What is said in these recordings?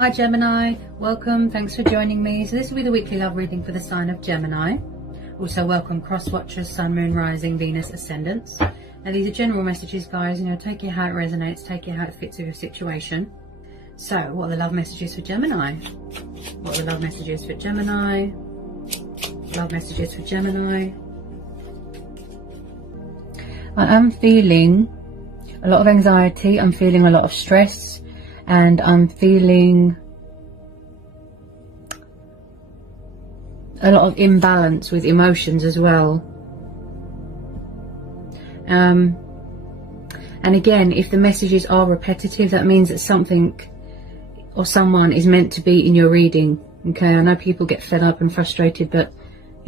Hi Gemini, welcome, thanks for joining me. So this will be the weekly love reading for the sign of Gemini. Also welcome cross watchers, sun, moon, rising, Venus, ascendants. Now these are general messages, guys, take it how it resonates, take it how it fits with your situation. So what are the love messages for Gemini? What are the love messages for Gemini? Love messages for Gemini. I am feeling a lot of anxiety, I'm feeling a lot of stress, and I'm feeling a lot of imbalance with emotions as well. And again, if the messages are repetitive, that means that something or someone is meant to be in your reading. Okay, I know people get fed up and frustrated, but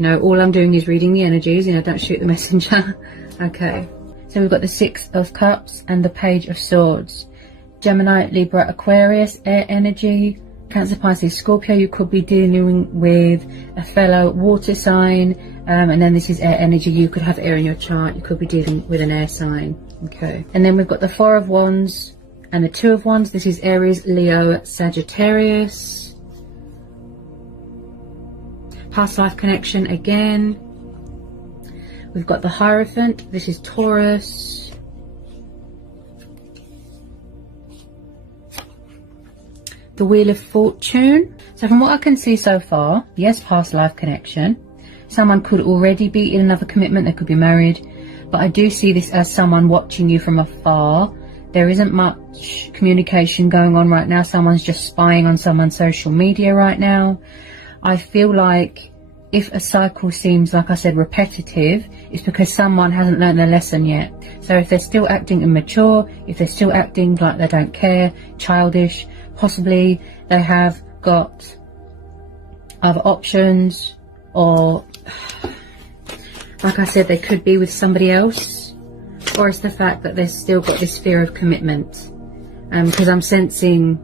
all I'm doing is reading the energies. Don't shoot the messenger. Okay, so we've got the Six of Cups and the Page of Swords. Gemini, Libra, Aquarius, air energy. Cancer, Pisces, Scorpio. You could be dealing with a fellow water sign, and then this is air energy. You could have air in your chart. You could be dealing with an air sign. Okay, and then we've got the Four of Wands and the Two of Wands. This is Aries, Leo, Sagittarius. Past life connection again. We've got the Hierophant. This is Taurus. The Wheel of Fortune. So from what I can see so far, yes, past life connection. Someone could already be in another commitment. They could be married. But I do see this as someone watching you from afar. There isn't much communication going on right now. Someone's just spying on someone's social media right now. I feel like if a cycle seems, like I said, repetitive, it's because someone hasn't learned their lesson yet. So if they're still acting immature, if they're still acting like they don't care, childish, possibly they have got other options, or like I said, they could be with somebody else, or it's the fact that they've still got this fear of commitment. Because I'm sensing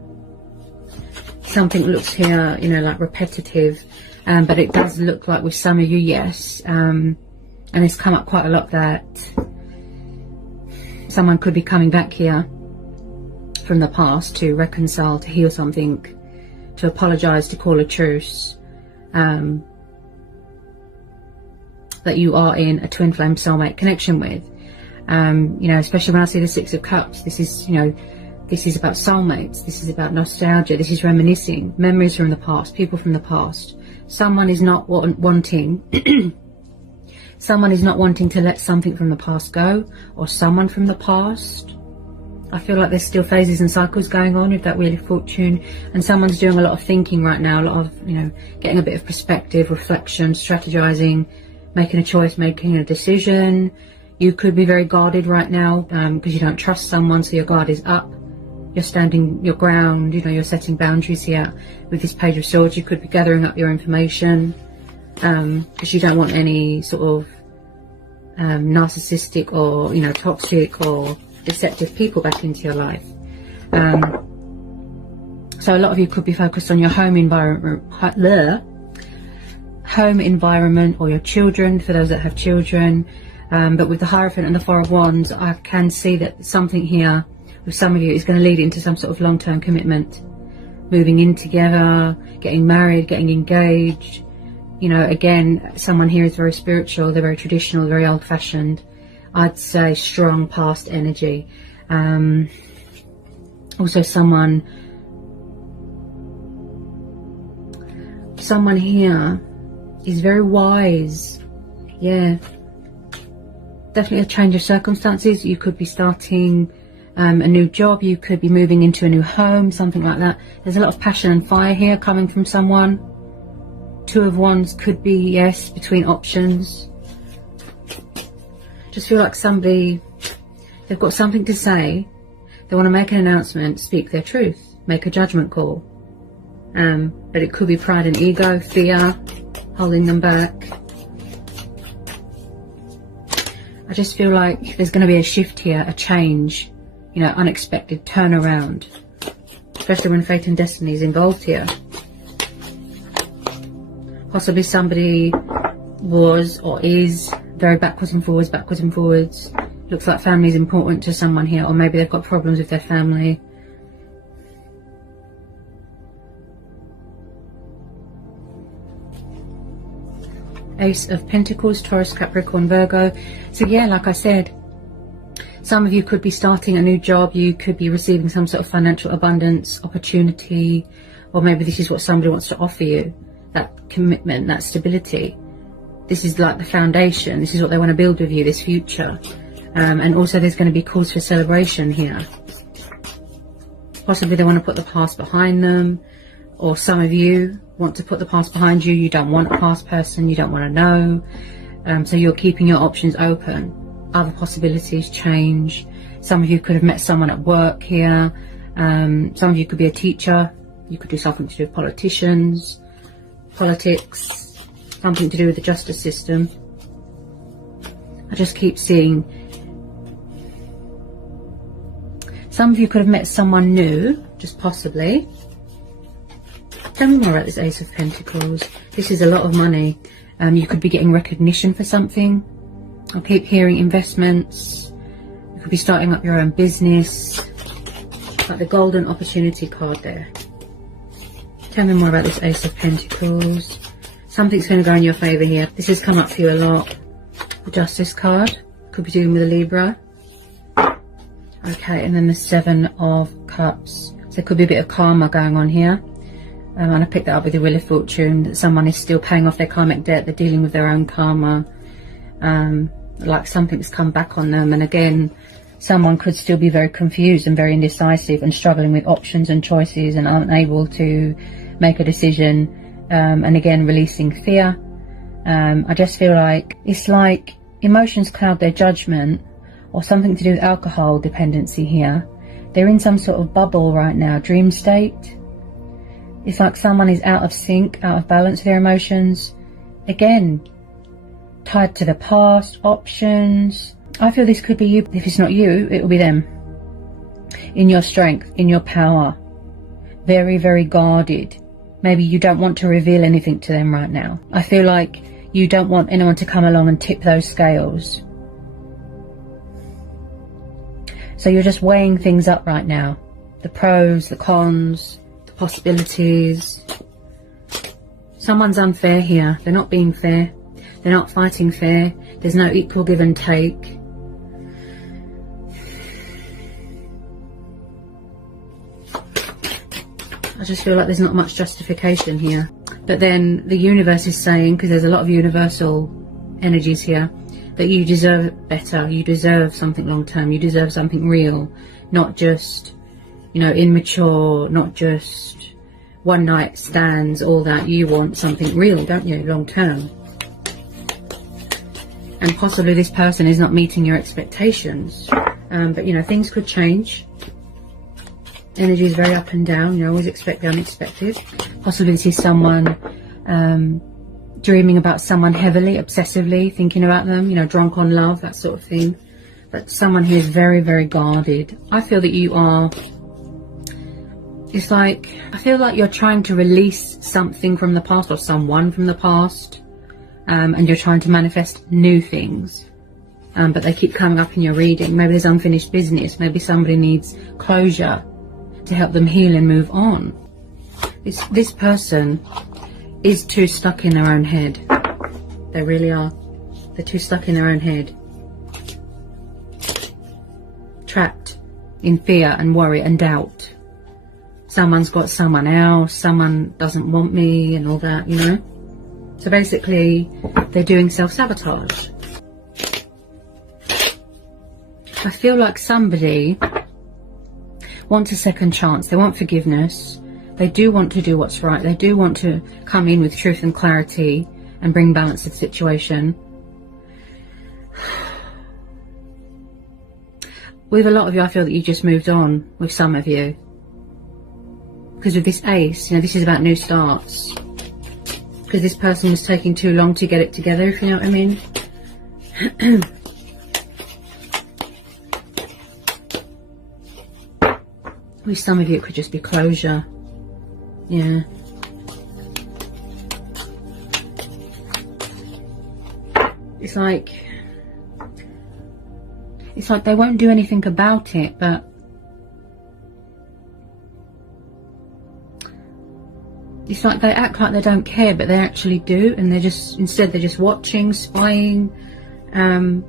something looks here, like repetitive, but it does look like with some of you, yes, and it's come up quite a lot that someone could be coming back here from the past to reconcile, to heal something, to apologize, to call a truce, that you are in a twin flame soulmate connection with. Especially when I see the Six of Cups, this is this is about soulmates, this is about nostalgia, this is reminiscing, memories from the past, people from the past. Someone is not wanting someone is not wanting to let something from the past go, or someone from the past. I feel like there's still phases and cycles going on with that Wheel of Fortune, and someone's doing a lot of thinking right now, a lot of, getting a bit of perspective, reflection, strategizing, making a choice, making a decision. You could be very guarded right now because you don't trust someone, so your guard is up. You're standing your ground, you're setting boundaries here. With this Page of Swords, you could be gathering up your information because you don't want any sort of narcissistic or, toxic or deceptive people back into your life. So a lot of you could be focused on your home environment, or your children, for those that have children. But with the Hierophant and the Four of Wands, I can see that something here with some of you is going to lead into some sort of long-term commitment, moving in together, getting married, getting engaged. Again, someone here is very spiritual, they're very traditional, very old-fashioned. I'd say strong past energy. Also someone here is very wise. Yeah, definitely a change of circumstances. You could be starting a new job, you could be moving into a new home, something like that. There's a lot of passion and fire here coming from someone. Two of Wands could be, yes, between options. Just feel like somebody, they've got something to say, they want to make an announcement, speak their truth, make a judgment call. But it could be pride and ego, fear, holding them back. I just feel like there's going to be a shift here, a change, unexpected turnaround, especially when fate and destiny is involved here. Possibly somebody was or is very backwards and forwards, Looks like family is important to someone here, or maybe they've got problems with their family. Ace of Pentacles, Taurus, Capricorn, Virgo. So yeah, like I said, some of you could be starting a new job. You could be receiving some sort of financial abundance, opportunity, or maybe this is what somebody wants to offer you, that commitment, that stability. This is like the foundation. This is what they want to build with you, this future. And also there's going to be cause for celebration here. Possibly they want to put the past behind them, or some of you want to put the past behind you. You don't want a past person, you don't want to know. So you're keeping your options open. Other possibilities, change. Some of you could have met someone at work here. Some of you could be a teacher. You could do something to do with politicians, politics, something to do with the justice system. I just keep seeing some of you could have met someone new, just possibly. Tell me more about this Ace of Pentacles. This is a lot of money. You could be getting recognition for something. I keep hearing investments. You could be starting up your own business. Like the golden opportunity card there. Tell me more about this Ace of Pentacles. Something's going to go in your favour here. This has come up for you a lot. The Justice card. Could be dealing with a Libra. Okay, and then the Seven of Cups. So there could be a bit of karma going on here. And I picked that up with the Wheel of Fortune. That someone is still paying off their karmic debt. They're dealing with their own karma. Like something's come back on them. And again, someone could still be very confused and very indecisive and struggling with options and choices and unable to make a decision. And again, releasing fear. I just feel like it's like emotions cloud their judgment, or something to do with alcohol dependency here. They're in some sort of bubble right now, dream state. It's like someone is out of sync, out of balance with their emotions. Again, tied to the past, options. I feel this could be you. If it's not you, it will be them. In your strength, in your power. Very, very guarded. Maybe you don't want to reveal anything to them right now. I feel like you don't want anyone to come along and tip those scales. So you're just weighing things up right now. The pros, the cons, the possibilities. Someone's unfair here. They're not being fair. They're not fighting fair. There's no equal give and take. I just feel like there's not much justification here. But then the universe is saying, because there's a lot of universal energies here, that you deserve better. You deserve something long term. You deserve something real. Not just, you know, immature, not just one night stands, all that. You want something real, don't you, long term? And possibly this person is not meeting your expectations. But, you know, things could change. Energy is very up and down. You always expect the unexpected. Possibly this is someone dreaming about someone heavily, obsessively, thinking about them, you know, drunk on love, that sort of thing. But someone who is very, very guarded. I feel that you are, it's like, I feel like you're trying to release something from the past, or someone from the past, and you're trying to manifest new things. But they keep coming up in your reading. Maybe there's unfinished business. Maybe somebody needs closure to help them heal and move on. This person is too stuck in their own head. They really are. They're too stuck in their own head. Trapped in fear and worry and doubt. Someone's got someone else, someone doesn't want me and all that, you know. So basically, they're doing self-sabotage. I feel like somebody wants a second chance. They want forgiveness. They do want to do what's right. They do want to come in with truth and clarity and bring balance to the situation. With a lot of you, I feel that you just moved on with some of you. Because with this ace, you know, this is about new starts. Because this person was taking too long to get it together, if you know what I mean. With some of you, it could just be closure. Yeah. It's like they won't do anything about it, but It's like they act like they don't care, but they actually do, and they're just watching, spying. Even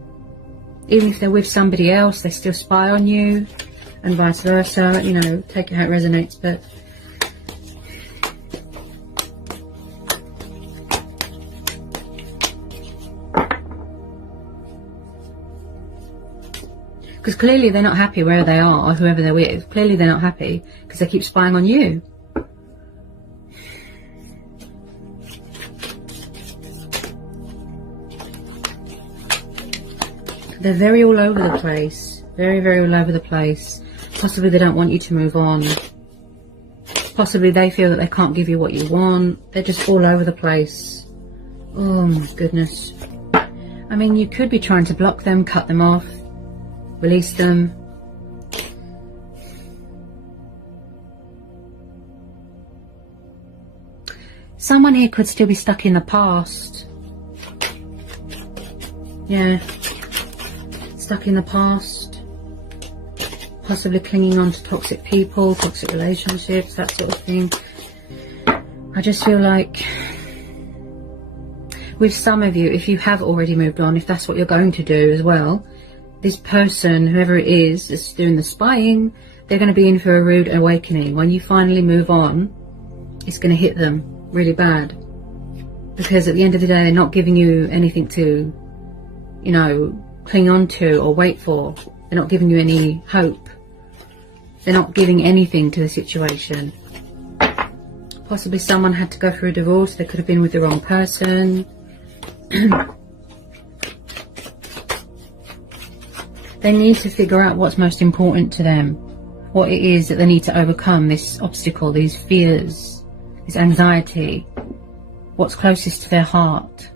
if they're with somebody else, they still spy on you, and vice versa. You know, take it how it resonates, but because clearly they're not happy where they are, or whoever they're with. Clearly they're not happy because they keep spying on you. They're very all over the place. Very, very all over the place. Possibly they don't want you to move on. Possibly they feel that they can't give you what you want. They're just all over the place. Oh my goodness. I mean, you could be trying to block them, cut them off, release them. Someone here could still be stuck in the past. Yeah. Stuck in the past. Possibly clinging on to toxic people, toxic relationships, that sort of thing. I just feel like with some of you, if you have already moved on, if that's what you're going to do as well, this person, whoever it is that's doing the spying, they're going to be in for a rude awakening. When you finally move on, it's going to hit them really bad. Because at the end of the day, they're not giving you anything to, you know, cling on to or wait for. They're not giving you any hope. They're not giving anything to the situation. Possibly someone had to go through a divorce. They could have been with the wrong person. They need to figure out what's most important to them, what it is that they need to overcome, this obstacle, these fears, this anxiety, what's closest to their heart.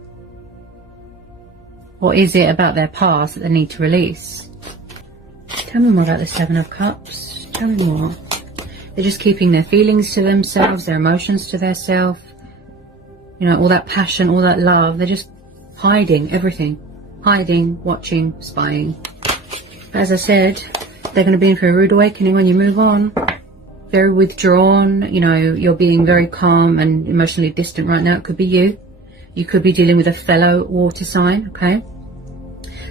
What is it about their past that they need to release? Tell me more about the Seven of Cups. Tell me more. They're just keeping their feelings to themselves, their emotions to themselves. You know, all that passion, all that love. They're just hiding everything. Hiding, watching, spying. As I said, they're going to be in for a rude awakening when you move on. Very withdrawn. You know, you're being very calm and emotionally distant right now. It could be you. You could be dealing with a fellow water sign, okay?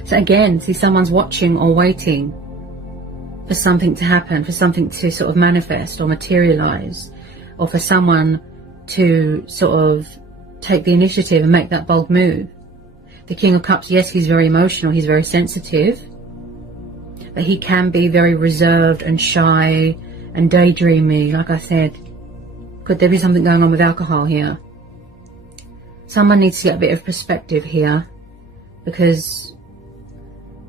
So again, see, someone's watching or waiting for something to happen, for something to sort of manifest or materialize, or for someone to sort of take the initiative and make that bold move. The King of Cups, yes, he's very emotional, he's very sensitive, but he can be very reserved and shy and daydreamy, like I said. Could there be something going on with alcohol here? Someone needs to get a bit of perspective here, because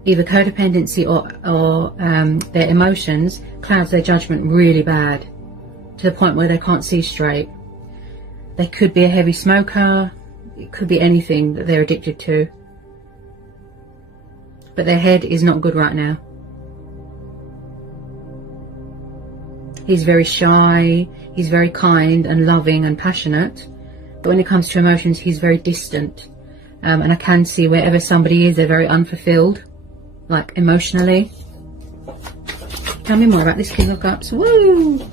either codependency or their emotions clouds their judgment really bad, to the point where they can't see straight. They could be a heavy smoker, it could be anything that they're addicted to, but their head is not good right now. He's very shy, he's very kind and loving and passionate, but when it comes to emotions, he's very distant. And I can see wherever somebody is, they're very unfulfilled, like emotionally. Tell me more about this King of Cups. Woo!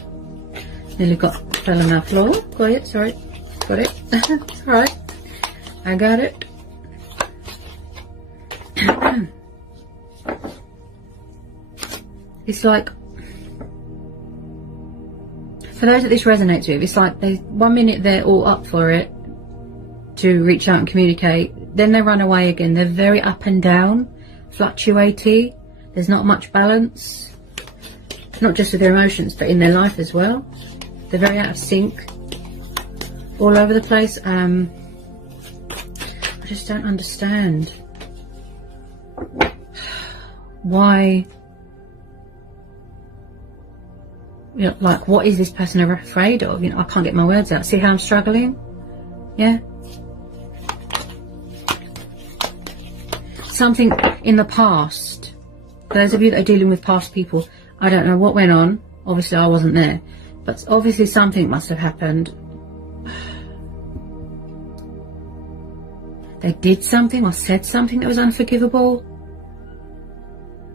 Nearly fell on our floor. Got it, sorry. Got it. It's alright. I got it. It's like, for those that this resonates with, it's like they, 1 minute they're all up for it to reach out and communicate, then they run away again. They're very up and down, fluctuating. There's not much balance, not just with their emotions but in their life as well. They're very out of sync, all over the place. I just don't understand why. You know, like, what is this person afraid of? You know, I can't get my words out. See how I'm struggling? Yeah. Something in the past. For those of you that are dealing with past people, I don't know what went on. Obviously, I wasn't there. But obviously something must have happened. They did something or said something that was unforgivable.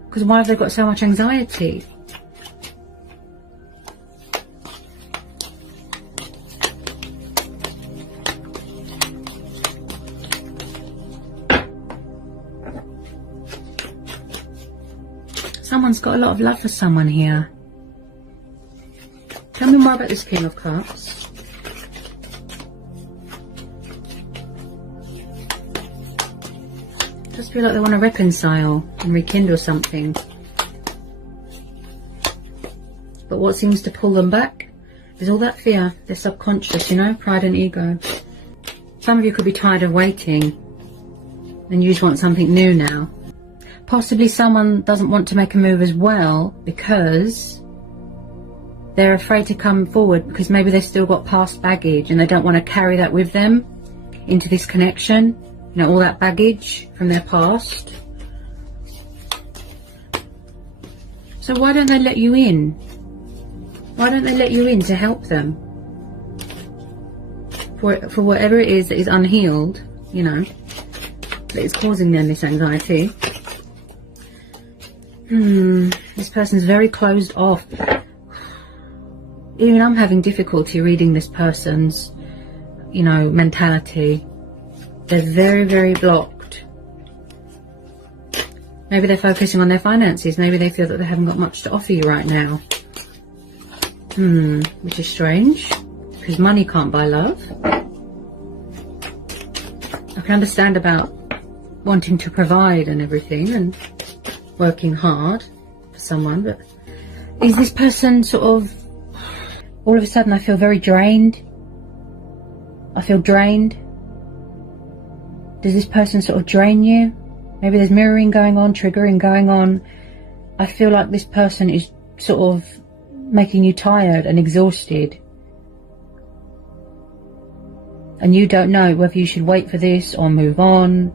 Because why have they got so much anxiety? Someone's got a lot of love for someone here. Tell me more about this King of Cups. Just feel like they want to reconcile and rekindle something. But what seems to pull them back is all that fear, their subconscious, you know, pride and ego. Some of you could be tired of waiting and you just want something new now. Possibly someone doesn't want to make a move as well because they're afraid to come forward, because maybe they've still got past baggage and they don't want to carry that with them into this connection. You know, all that baggage from their past. So why don't they let you in? Why don't they let you in to help them? For whatever it is that is unhealed, you know, that is causing them this anxiety. This person's very closed off. Even I'm having difficulty reading this person's, you know, mentality. They're very, very blocked. Maybe they're focusing on their finances. Maybe they feel that they haven't got much to offer you right now. Which is strange, because money can't buy love. I can understand about wanting to provide and everything and working hard for someone, but is this person sort of, all of a sudden I feel very drained. I feel drained. Does this person sort of drain you? Maybe there's mirroring going on, triggering going on. I feel like this person is sort of making you tired and exhausted. And you don't know whether you should wait for this or move on.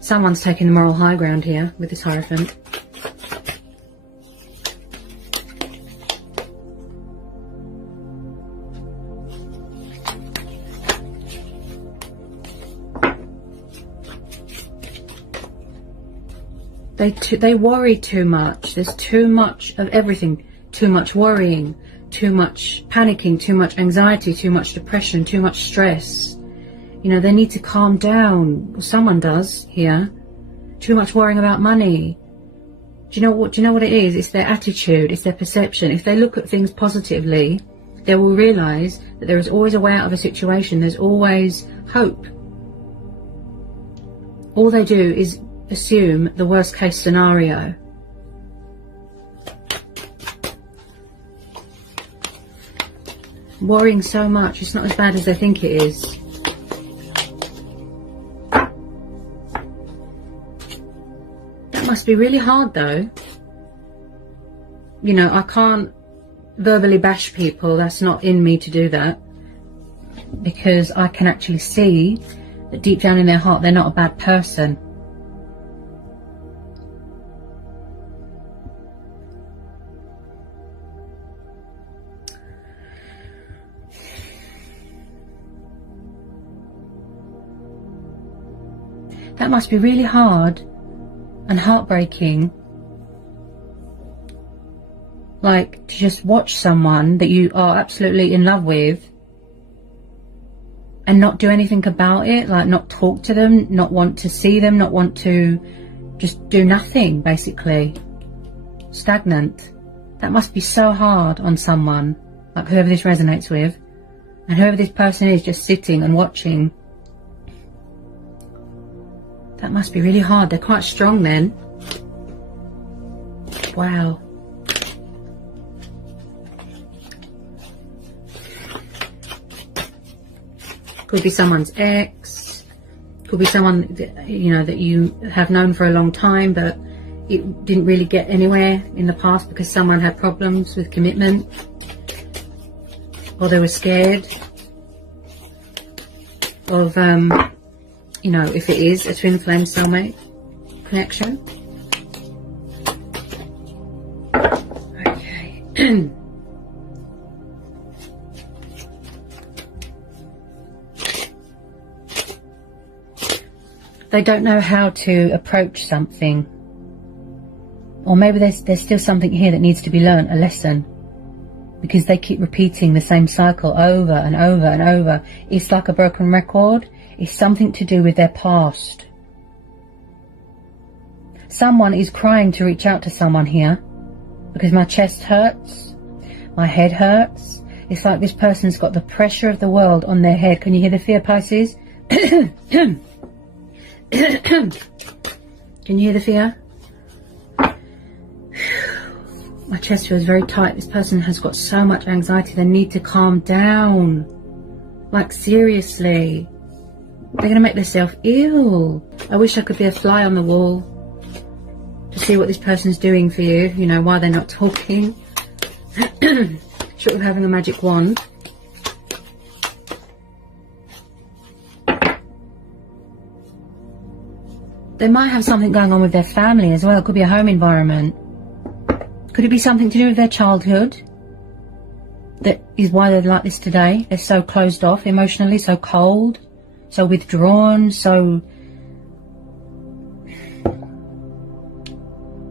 Someone's taking the moral high ground here with this Hierophant. They worry too much. There's too much of everything. Too much worrying, too much panicking, too much anxiety, too much depression, too much stress. You know, they need to calm down. Well, someone does here. Too much worrying about money. Do you know what it is? It's their attitude. It's their perception. If they look at things positively, they will realise that there is always a way out of a situation. There's always hope. All they do is assume the worst case scenario. Worrying so much, it's not as bad as they think it is. That must be really hard though. You know, I can't verbally bash people, that's not in me to do that. Because I can actually see that deep down in their heart they're not a bad person. That must be really hard and heartbreaking. Like, to just watch someone that you are absolutely in love with and not do anything about it, like not talk to them, not want to see them, not want to just do nothing, basically. Stagnant. That must be so hard on someone, like whoever this resonates with. And whoever this person is, just sitting and watching. That must be really hard. They're quite strong then. Wow. Could be someone's ex. Could be someone that, you know, that you have known for a long time, but it didn't really get anywhere in the past because someone had problems with commitment, or they were scared of you know, if it is a twin flame soulmate connection. Okay. They don't know how to approach something. Or maybe there's still something here that needs to be learnt, a lesson. Because they keep repeating the same cycle over and over and over. It's like a broken record. is something to do with their past. Someone is crying to reach out to someone here, because my chest hurts, my head hurts. It's like this person's got the pressure of the world on their head. Can you hear the fear, Pisces? Can you hear the fear? My chest feels very tight. This person has got so much anxiety. They need to calm down. Like, seriously. They're going to make themselves ill. I wish I could be a fly on the wall to see what this person's doing for you. You know, why they're not talking. Short of having a magic wand. They might have something going on with their family as well. It could be a home environment. Could it be something to do with their childhood? That is why they're like this today. They're so closed off emotionally, so cold, so withdrawn, so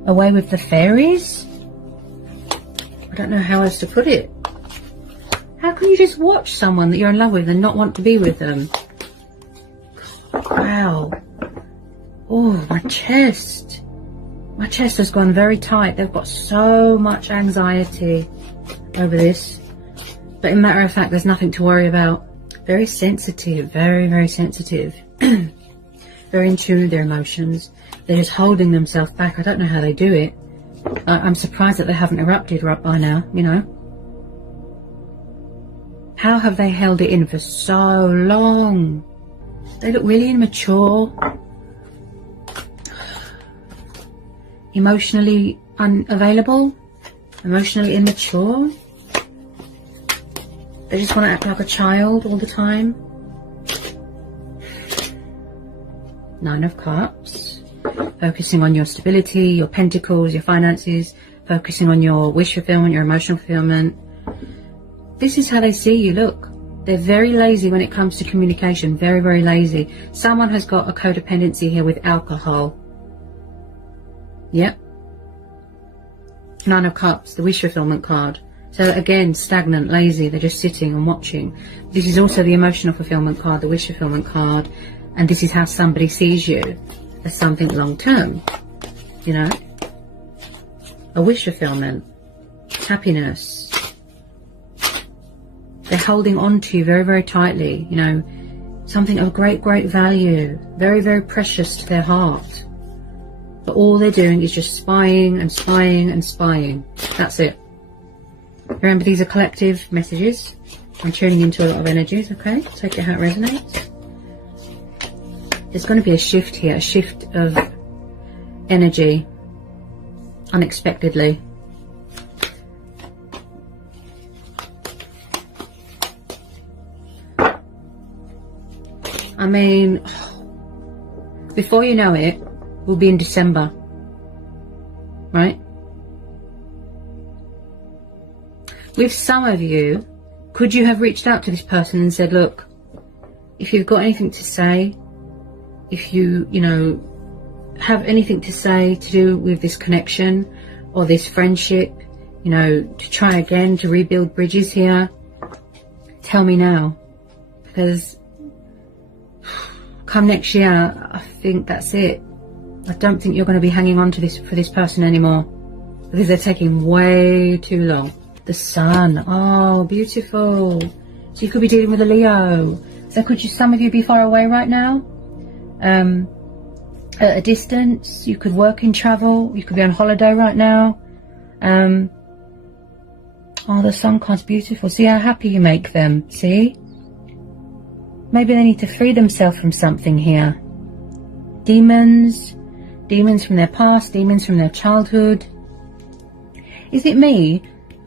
away with the fairies. I don't know how else to put it. How can you just watch someone that you're in love with and not want to be with them? Wow. Oh, my chest. My chest has gone very tight. They've got so much anxiety over this. But in matter of fact, there's nothing to worry about. Very sensitive, very, very sensitive. Very in tune with their emotions. They're just holding themselves back. I don't know how they do it. I'm surprised that they haven't erupted right by now, you know. How have they held it in for so long? They look really immature. Emotionally unavailable, emotionally immature. They just want to act like a child all the time. Nine of Cups. Focusing on your stability, your pentacles, your finances. Focusing on your wish fulfillment, your emotional fulfillment. This is how they see you. Look, they're very lazy when it comes to communication. Very, very lazy. Someone has got a codependency here with alcohol. Yep. Nine of Cups, the wish fulfillment card. So again, stagnant, lazy, they're just sitting and watching. This is also the emotional fulfillment card, the wish fulfillment card. And this is how somebody sees you, as something long term, you know. A wish fulfillment, happiness. They're holding on to you very, very tightly, you know. Something of great, great value, very, very precious to their heart. But all they're doing is just spying and spying and spying. That's it. Remember, these are collective messages. I'm tuning into a lot of energies, okay? Take it how it resonates. There's going to be a shift here, a shift of energy, unexpectedly. I mean, before you know it, we'll be in December, right? With some of you, could you have reached out to this person and said, look, if you've got anything to say, if you know, have anything to say to do with this connection or this friendship, you know, to try again, to rebuild bridges here, tell me now. Because come next year, I think that's it. I don't think you're going to be hanging on to this for this person anymore, because they're taking way too long. The Sun, oh, beautiful. So you could be dealing with a Leo. So could you, some of you, be far away right now? At a distance. You could work in travel. You could be on holiday right now. Oh, the Sun card's beautiful. See how happy you make them. See? Maybe they need to free themselves from something here. Demons. Demons from their past. Demons from their childhood. Is it me?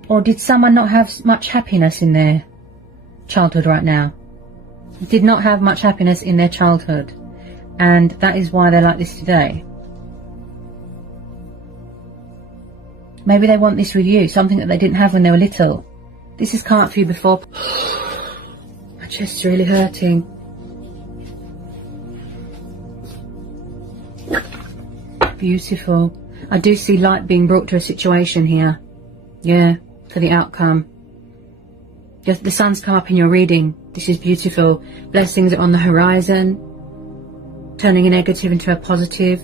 Or did someone not have much happiness in their childhood right now? Did not have much happiness in their childhood. And that is why they're like this today. Maybe they want this with you. Something that they didn't have when they were little. This has come up for you before. My chest's really hurting. Beautiful. I do see light being brought to a situation here. Yeah, for the outcome. The sun's come up in your reading. This is beautiful. Blessings are on the horizon. Turning a negative into a positive.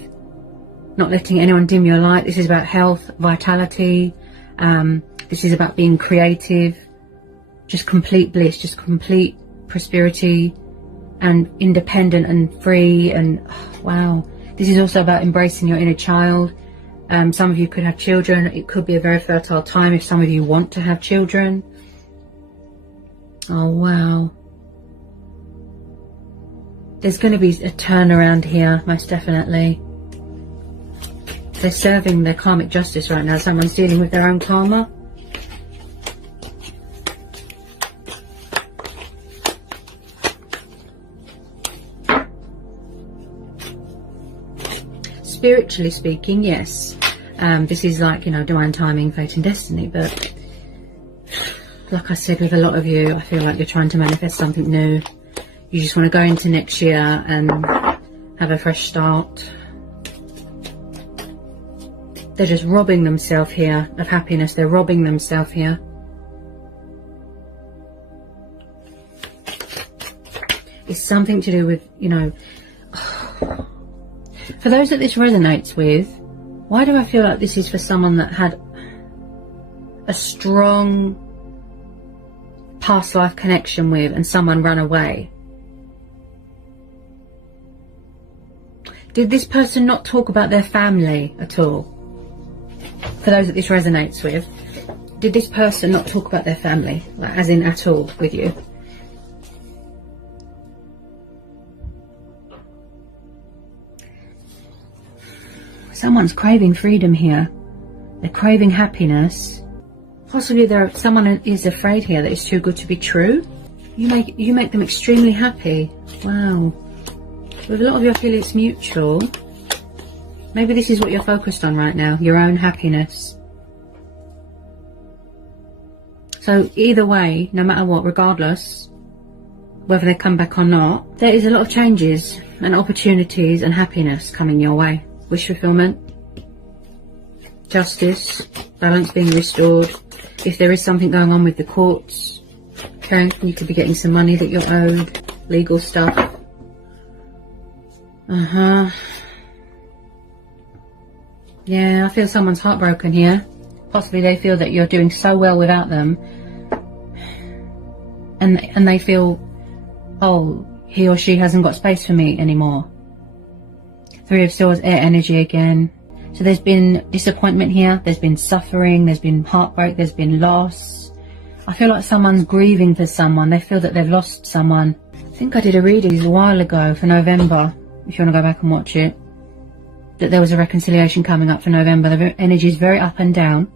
Not letting anyone dim your light. This is about health, vitality. This is about being creative. Just complete bliss, just complete prosperity and independent and free. And wow. This is also about embracing your inner child. Some of you could have children. It could be a very fertile time if some of you want to have children. Oh, wow. There's going to be a turnaround here, most definitely. They're serving their karmic justice right now. Someone's dealing with their own karma. Spiritually speaking, yes. This is like, you know, divine timing, fate and destiny, but like I said, with a lot of you, I feel like you're trying to manifest something new. You just want to go into next year and have a fresh start. They're just robbing themselves here of happiness. They're robbing themselves here. It's something to do with, you know, for those that this resonates with, why do I feel like this is for someone that had a strong past life connection with and someone ran away? Did this person not talk about their family at all? For those that this resonates with, did this person not talk about their family, like, as in at all with you? Someone's craving freedom here. They're craving happiness. Possibly someone is afraid here that it's too good to be true. You make them extremely happy. Wow. With a lot of you, I feel it's mutual. Maybe this is what you're focused on right now, your own happiness. So either way, no matter what, regardless, whether they come back or not, there is a lot of changes and opportunities and happiness coming your way. Wish fulfillment, justice, balance being restored. If there is something going on with the courts, okay, you could be getting some money that you're owed, legal stuff. Yeah, I feel someone's heartbroken here. Possibly they feel that you're doing so well without them. And they feel, oh, he or she hasn't got space for me anymore. Three of Swords, air energy again. So there's been disappointment here. There's been suffering. There's been heartbreak. There's been loss. I feel like someone's grieving for someone. They feel that they've lost someone. I think I did a reading a while ago for November, if you want to go back and watch it, that there was a reconciliation coming up for November. The energy is very up and down.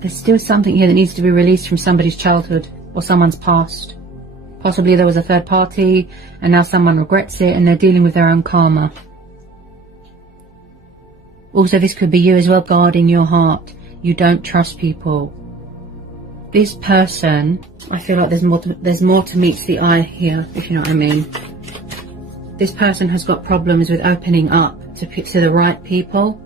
There's still something here that needs to be released from somebody's childhood or someone's past. Possibly there was a third party and now someone regrets it and they're dealing with their own karma. Also, this could be you as well, guarding your heart. You don't trust people. This person, I feel like there's more to meet the eye here, if you know what I mean. This person has got problems with opening up to the right people.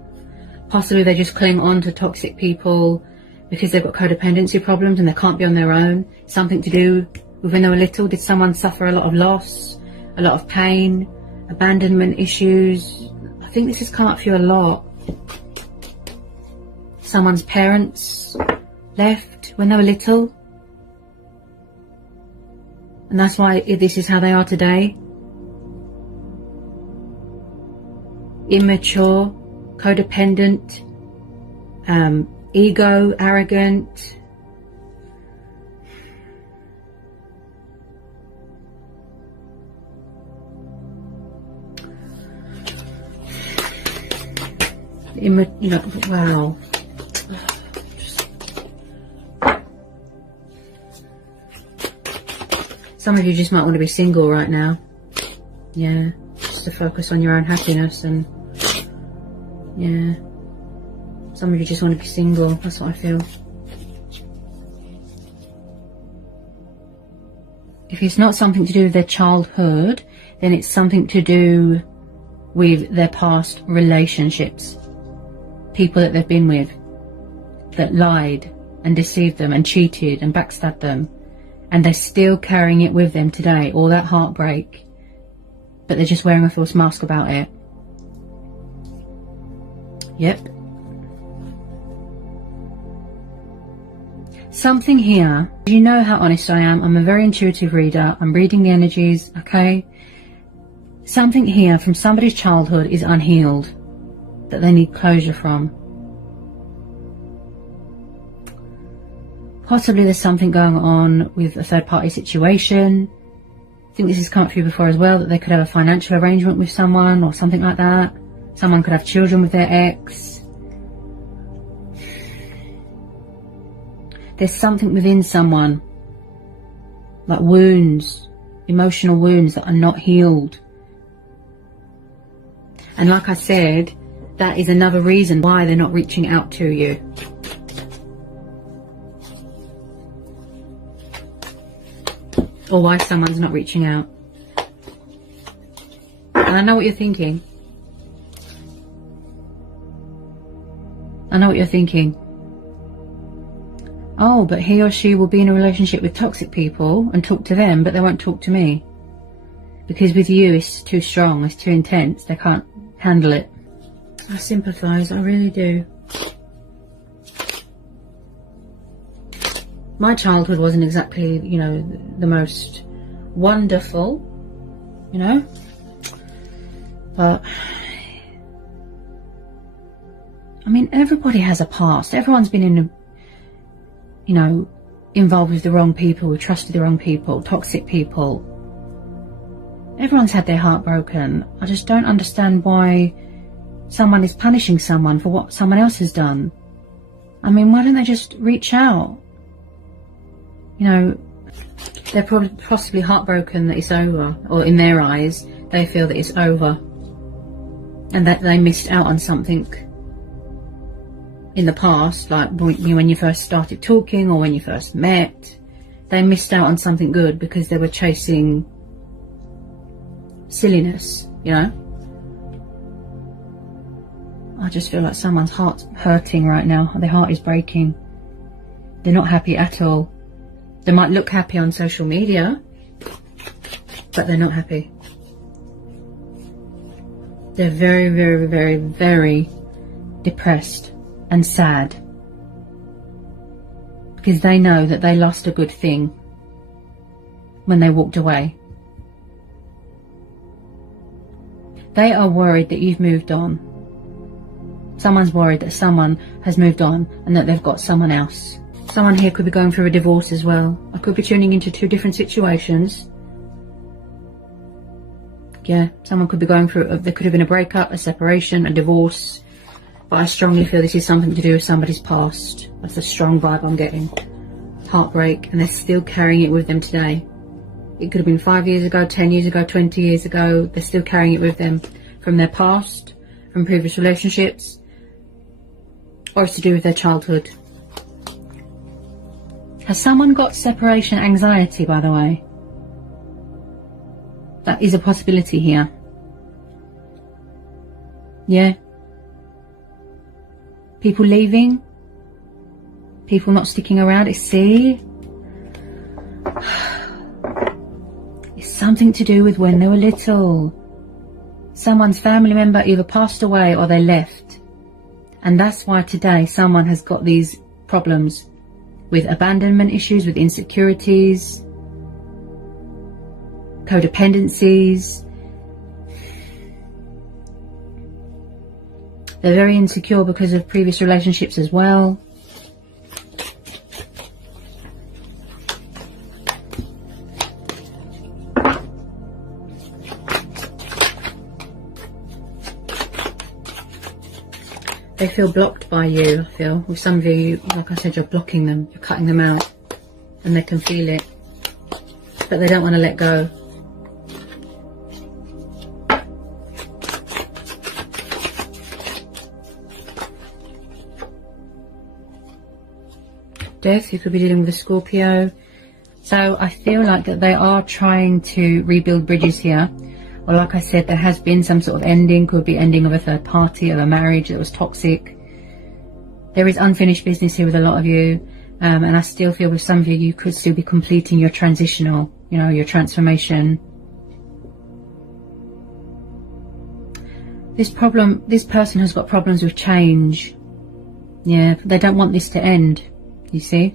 Possibly they just cling on to toxic people because they've got codependency problems and they can't be on their own. Something to do with when they were little. Did someone suffer a lot of loss, a lot of pain, abandonment issues? I think this has come up for you a lot. Someone's parents left when they were little, and that's why this is how they are today. Immature, codependent, ego, arrogant. Wow. Some of you just might want to be single right now. Yeah, just to focus on your own happiness. And yeah, some of you just want to be single. That's what I feel. If it's not something to do with their childhood, then it's something to do with their past relationships, people that they've been with. that lied and deceived them and cheated and backstabbed them, and they're still carrying it with them today, all that heartbreak, but they're just wearing a false mask about it. Yep. Something here, you know how honest I am. I'm a very intuitive reader. I'm reading the energies, okay? Something here from somebody's childhood is unhealed, that they need closure from. Possibly there's something going on with a third-party situation. I think this has come up for you before as well, that they could have a financial arrangement with someone or something like that. Someone could have children with their ex. There's something within someone, like wounds, emotional wounds that are not healed. And like I said, that is another reason why they're not reaching out to you. Or why someone's not reaching out. And I know what you're thinking. I know what you're thinking. Oh, but he or she will be in a relationship with toxic people and talk to them, but they won't talk to me. Because with you, it's too strong, it's too intense, they can't handle it. I sympathise, I really do. My childhood wasn't exactly, you know, the most wonderful, you know, but I mean, everybody has a past. Everyone's been in a, you know, involved with the wrong people, who trusted the wrong people, toxic people. Everyone's had their heart broken. I just don't understand why someone is punishing someone for what someone else has done. I mean, why don't they just reach out? You know, they're probably possibly heartbroken that it's over, or in their eyes, they feel that it's over, and that they missed out on something in the past, like when you first started talking or when you first met. They missed out on something good because they were chasing silliness, you know. I just feel like someone's heart's hurting right now. Their heart is breaking. They're not happy at all. They might look happy on social media, but they're not happy. They're very, very, very, very depressed and sad, because they know that they lost a good thing when they walked away. They are worried that you've moved on. Someone's worried that someone has moved on and that they've got someone else. Someone here could be going through a divorce as well. I could be tuning into two different situations. Yeah, someone could be going through, there could have been a breakup, a separation, a divorce. But I strongly feel this is something to do with somebody's past. That's a strong vibe I'm getting. Heartbreak, and they're still carrying it with them today. It could have been 5 years ago, 10 years ago, 20 years ago. They're still carrying it with them from their past, from previous relationships, or it's to do with their childhood. Has someone got separation anxiety, by the way? That is a possibility here. Yeah. People leaving. People not sticking around. See? It's something to do with when they were little. Someone's family member either passed away or they left. And that's why today someone has got these problems with abandonment issues, with insecurities, codependencies. They're very insecure because of previous relationships as well. They feel blocked by you, I feel. With some of you, like I said, you're blocking them, you're cutting them out, and they can feel it, but they don't want to let go. Death, you could be dealing with a Scorpio. So I feel like that they are trying to rebuild bridges here. Or like I said, there has been some sort of ending, could be ending of a third party, of a marriage that was toxic. There is unfinished business here with a lot of you. And I still feel with some of you, you could still be completing your transitional, you know, your transformation. This person has got problems with change. Yeah, they don't want this to end, you see.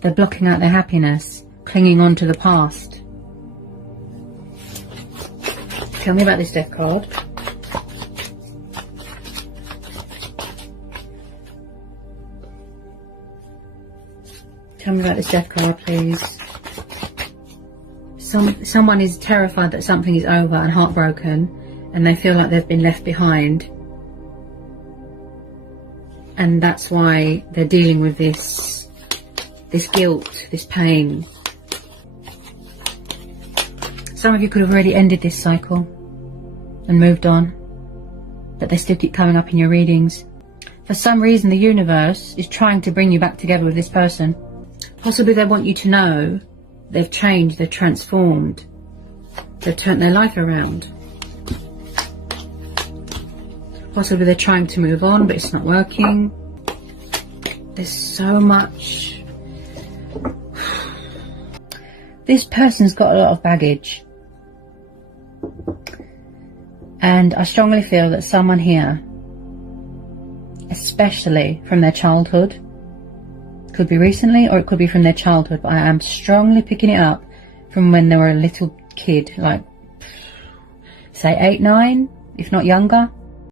They're blocking out their happiness, clinging on to the past. Tell me about this death card. Tell me about this death card, please. Someone is terrified that something is over and heartbroken, and they feel like they've been left behind. And that's why they're dealing with this guilt, this pain. Some of you could have already ended this cycle and moved on, but they still keep coming up in your readings. For some reason, the universe is trying to bring you back together with this person. Possibly they want you to know they've changed, they've transformed, they've turned their life around. Possibly they're trying to move on, but it's not working. There's so much. This person's got a lot of baggage. And I strongly feel that someone here, especially from their childhood, could be recently or it could be from their childhood, but I am strongly picking it up from when they were a little kid, like say 8, 9, if not younger.